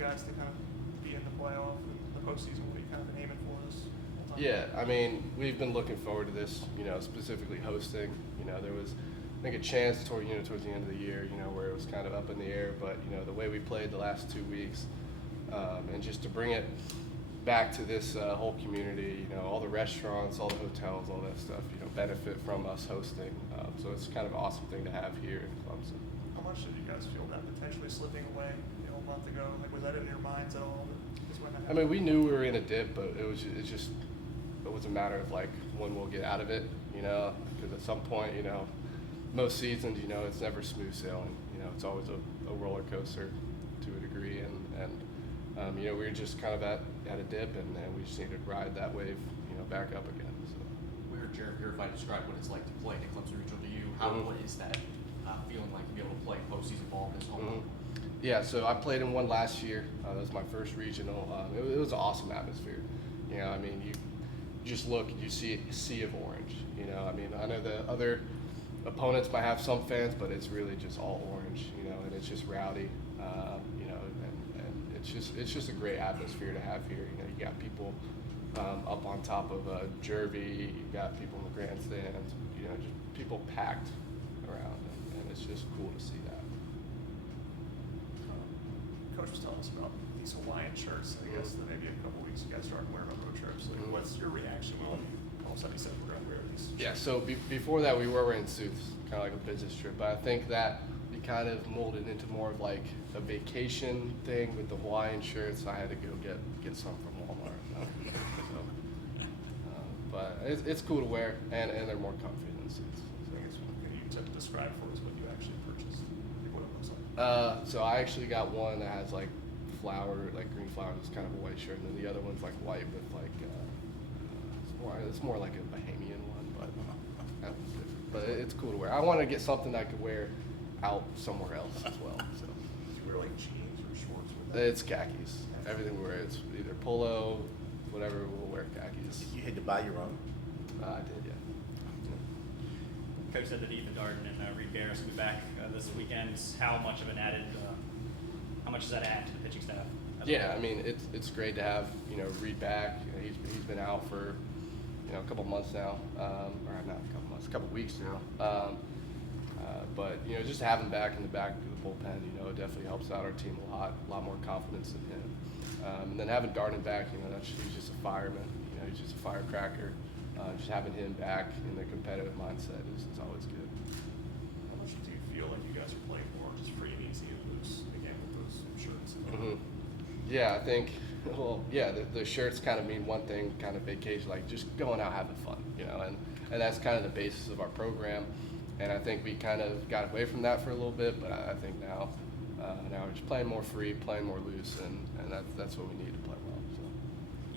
guys to kind of be in the playoff and the postseason? What are you kind of been aiming for this whole time? Yeah, I mean, we've been looking forward to this, specifically hosting. There was, I think, a chance towards the end of the year, where it was kind of up in the air, but, the way we played the last 2 weeks, and just to bring it back to this whole community, all the restaurants, all the hotels, all that stuff, benefit from us hosting. So it's kind of an awesome thing to have here in Clemson. How much did you guys feel that potentially slipping away, a month ago? Like, was that in your minds at all? I mean, we knew we were in a dip, but it was a matter of like when we'll get out of it, because at some point, most seasons, it's never smooth sailing. It's always a roller coaster to a degree, and we were just kind of at a dip, and we just needed to ride that wave, back up again. So. We heard Jared Purify describe what it's like to play in Clemson Regional to you. What is that feeling like to be able to play postseason ball in this home? Yeah, so I played in one last year. That was my first regional. It was an awesome atmosphere. I mean, you just look and you see a sea of orange. I mean, I know the other opponents might have some fans, but it's really just all orange. And it's just rowdy. And it's just a great atmosphere to have here. You got people up on top of Jervy. You got people in the grandstands. Just people packed around, and it's just cool to see that. Coach was telling us about these Hawaiian shirts. I guess that maybe a couple weeks you guys started wearing on road trips. Like, what's your reaction when all of a sudden you said we're going to wear these? Yeah, so before that we were wearing suits, kind of like a business trip. But I think that we kind of molded into more of like a vacation thing with the Hawaiian shirts. I had to go get some from Walmart. But it's cool to wear, and they're more comfy than suits. So I guess can you describe for us what you actually purchased? Like what it looks like? So I actually got one that has like green flowers. It's kind of a white shirt, and then the other one's like white with like it's more like a Bahamian one, but that one's different. But it's cool to wear. I want to get something that I could wear out somewhere else as well. So Do you wear like jeans or shorts with that? it's khakis. Everything we wear, it's either polo, whatever. We'll wear khakis. You had to buy your own? I did, yeah. Coach said that Ethan Darden and Reed Garris will be back this weekend. How much does that add to the pitching staff? Yeah, I mean it's great to have Reed back. He's been out for a couple months now, or not a couple months, a couple weeks now. But just having him back in the back of the bullpen, it definitely helps out our team a lot more confidence in him. And then having Darden back, he's just a fireman. He's just a firecracker. Just having him back in the competitive mindset is always good. How much do you feel like you guys are playing more just free and easy and loose again with those shirts? Yeah, I think. Well, yeah, the shirts kind of mean one thing, kind of vacation, like just going out having fun, and that's kind of the basis of our program. And I think we kind of got away from that for a little bit, but I think now we're just playing more free, playing more loose, and that's what we need to play well. So.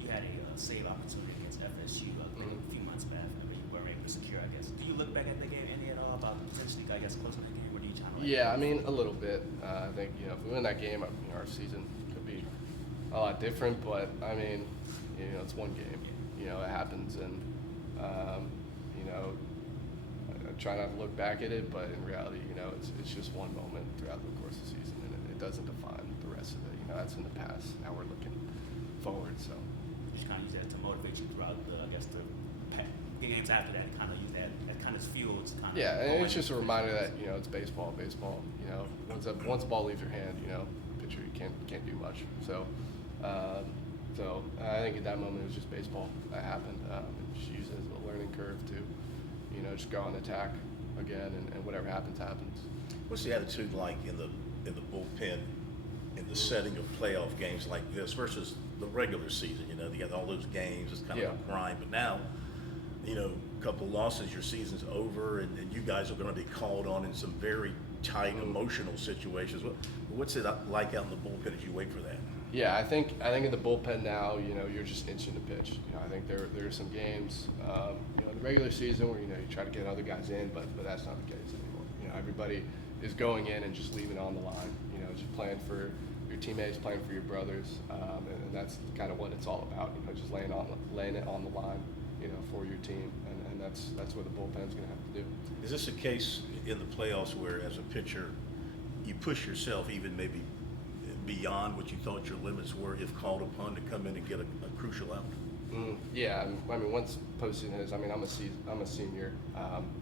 You had a save opportunity against FSU a few months back. I mean, you weren't able to secure, I guess. Do you look back at the game any at all about potentially, I guess, closing the game? What are you trying to? Yeah, I mean a little bit. I think if we win that game, our season could be a lot different. But I mean, it's one game. It happens, and I try not to look back at it, but in reality, it's just one moment throughout the course of the season, and it doesn't define the rest of it. That's in the past. Now we're looking forward. So You just kind of use that to motivate you throughout the games after that. Kind of use that kind of fuel to kind of. Yeah, and it's just a reminder that it's baseball. Once the ball leaves your hand, pitcher can't do much. So I think at that moment it was just baseball that happened. And just use it as a learning curve to, just go on attack again, and whatever happens. What's the attitude like in the bullpen in the setting of playoff games like this versus the regular season? You got all those games, it's kind of a grind, but now, a couple losses, your season's over, and you guys are going to be called on in some very tight emotional situations. What's it like out in the bullpen as you wait for that? Yeah, I think in the bullpen now, you're just itching to pitch. I think there are some games, the regular season where you try to get other guys in, but that's not the case anymore. Everybody is going in and just leaving it on the line. Just playing for your teammates, playing for your brothers, and that's kind of what it's all about. Just laying it on the line, for your team, and that's what the bullpen's going to have to do. Is this a case in the playoffs where, as a pitcher, you push yourself even maybe beyond what you thought your limits were if called upon to come in and get a crucial out? Yeah, I mean, once postseason is, I mean, I'm a senior,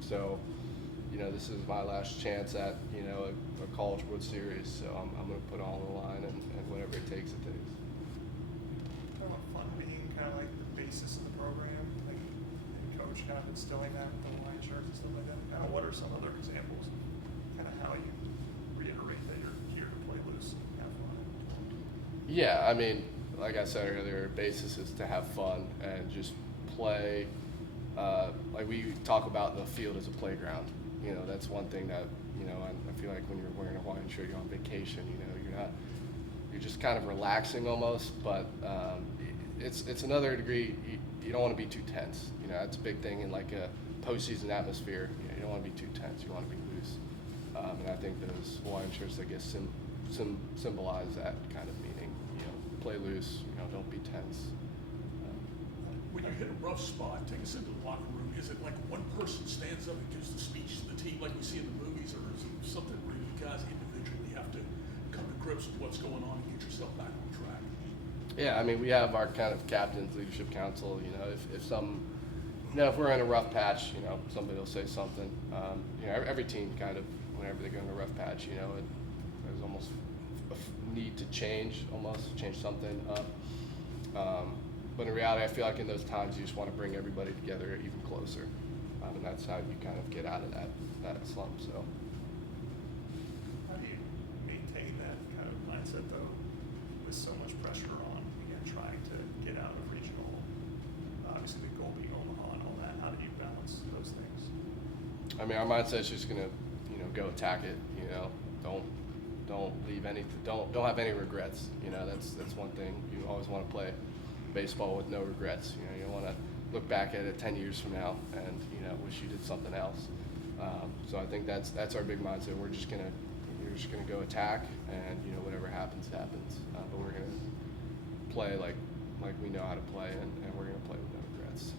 so you know, this is my last chance at, you know, a College World Series, so I'm going to put all on the line, and whatever it takes, it takes. Kind of fun being kind of like the basis of the program, like and coach kind of instilling that with the line shirts and stuff like that. Kind of what are some other examples? Kind of how you reiterate that you're here to play loose and have fun. Yeah, I mean, like I said earlier, basis is to have fun and just play. Like we talk about the field as a playground. You know, that's one thing that, you know, I feel like when you're wearing a Hawaiian shirt, you're on vacation. You know, you're just kind of relaxing almost. But it's another degree. You don't want to be too tense. You know, that's a big thing in like a postseason atmosphere. You don't want to be too tense. You want to be loose. And I think those Hawaiian shirts, I guess, symbolize that kind of meaning. You know, play loose. You know, don't be tense. When you hit a rough spot, take us into the locker room. Is it like one person stands up and gives the speech to the team like we see in the movies, or is it something where you guys individually have to come to grips with what's going on and get yourself back on track? Yeah, I mean, we have our kind of captain's leadership council. You know, if we're in a rough patch, you know, somebody will say something. You know, every team kind of, whenever they go in a rough patch, you know, there's almost a need to change something up. But in reality, I feel like in those times you just want to bring everybody together even closer, and that's how you kind of get out of that slump. So. How do you maintain that kind of mindset though, with so much pressure on, again, trying to get out of regional, obviously the goal being Omaha and all that? How do you balance those things? I mean, our mindset's just gonna, you know, go attack it. You know, don't leave anything. Don't have any regrets. You know, that's one thing. You always want to play baseball with no regrets. You know, you don't want to look back at it 10 years from now and, you know, wish you did something else. So I think that's our big mindset. We're just gonna go attack, and you know, whatever happens. But we're gonna play like we know how to play, and we're gonna play with no regrets.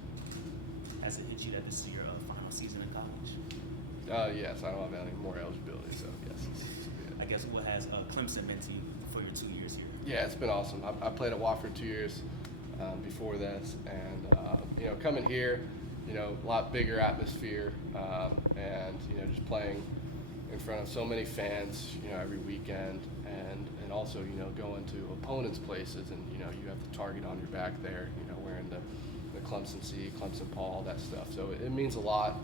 Has it hit you that this is your final season in college? Yes, I don't have any more eligibility, so yes. I guess what has Clemson meant to you for your 2 years here? Yeah, it's been awesome. I played at Wofford 2 years before this, and you know, coming here, you know, a lot bigger atmosphere, and you know, just playing in front of so many fans, you know, every weekend, and also, you know, going to opponents' places, and you know, you have the target on your back there, you know, wearing the Clemson C, Clemson Paul, that stuff. So it means a lot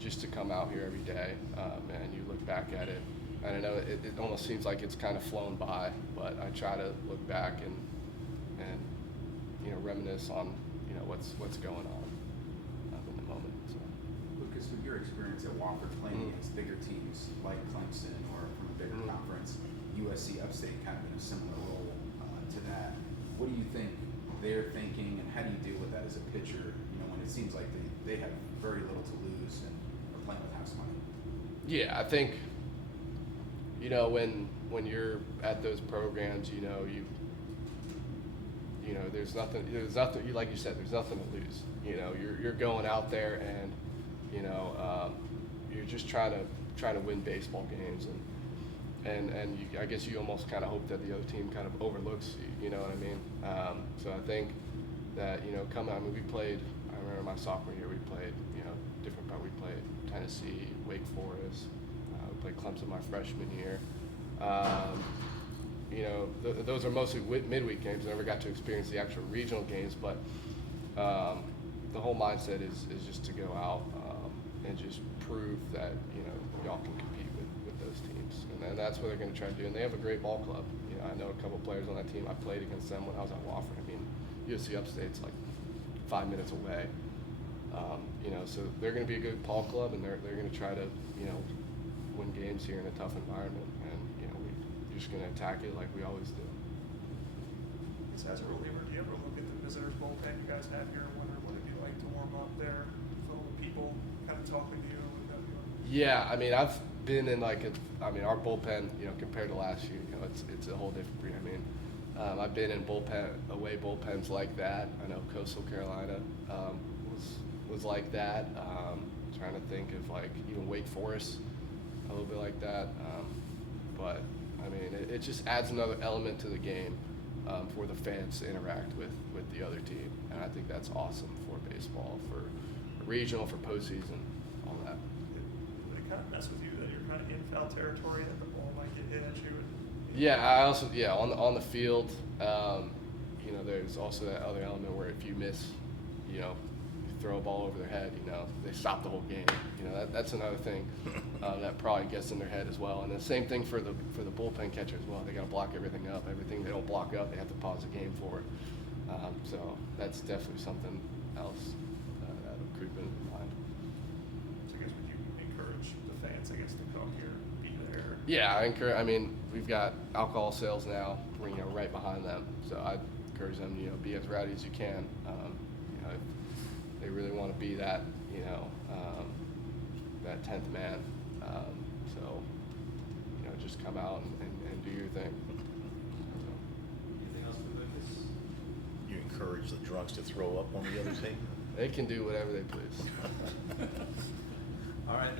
just to come out here every day, and you look back at it. And I know it almost seems like it's kind of flown by, but I try to look back and you know, reminisce on, you know, what's going on in the moment. So. Lucas, with your experience at Wofford playing against bigger teams like Clemson or from a bigger conference, USC Upstate kind of in a similar role to that. What do you think they're thinking, and how do you deal with that as a pitcher? You know, when it seems like they have very little to lose and are playing with house money. Yeah, I think, you know, when you're at those programs, you know, there's nothing, like you said, there's nothing to lose. You know, you're going out there, and you know, you're just trying to win baseball games, and you, I guess you almost kind of hope that the other team kind of overlooks you. You know what I mean? So I think that, you know, I remember my sophomore year we played, you know, different, but we played Tennessee, Wake Forest, we played Clemson my freshman year. You know, those are mostly midweek games. I never got to experience the actual regional games, but the whole mindset is just to go out and just prove that, you know, y'all can compete with those teams, and that's what they're going to try to do. And they have a great ball club. You know, I know a couple players on that team. I played against them when I was at Wofford. I mean, USC Upstate's like 5 minutes away. You know, so they're going to be a good ball club, and they're going to try to, you know, win games here in a tough environment, and you know, we're just going to attack it like we always do. So as a reliever, do you ever look at the visitors bullpen you guys have here and wonder what it'd be like to warm up there, full of people kind of talking to you? Yeah, I mean, I've been in like our bullpen, you know, compared to last year, you know, it's a whole different breed. I mean, I've been in away bullpens like that. I know Coastal Carolina was like that. Trying to think of like even Wake Forest, a little bit like that. But I mean, it just adds another element to the game for the fans to interact with the other team, and I think that's awesome for baseball, for regional, for postseason, all that. They kind of mess with you that you're kind of in foul territory and the ball might get hit at you. Yeah, I also on the field, you know, there's also that other element where if you miss, you know, you throw a ball over their head, you know, they stop the whole game. You know, that's another thing that probably gets in their head as well. And the same thing for the bullpen catcher as well. They got to block everything up. Everything they don't block up, they have to pause the game for. So that's definitely something else that'll creep into mind. So I guess would you encourage the fans, I guess, to come here, be there? Yeah, I mean, we've got alcohol sales now, you know, right behind them. So I encourage them, you know, be as rowdy as you can. You know, if they really want to be that, you know, that 10th man. So, you know, just come out and do your thing. So. Anything else for Lucas? You encourage the drunks to throw up on the other team? They can do whatever they please. All right.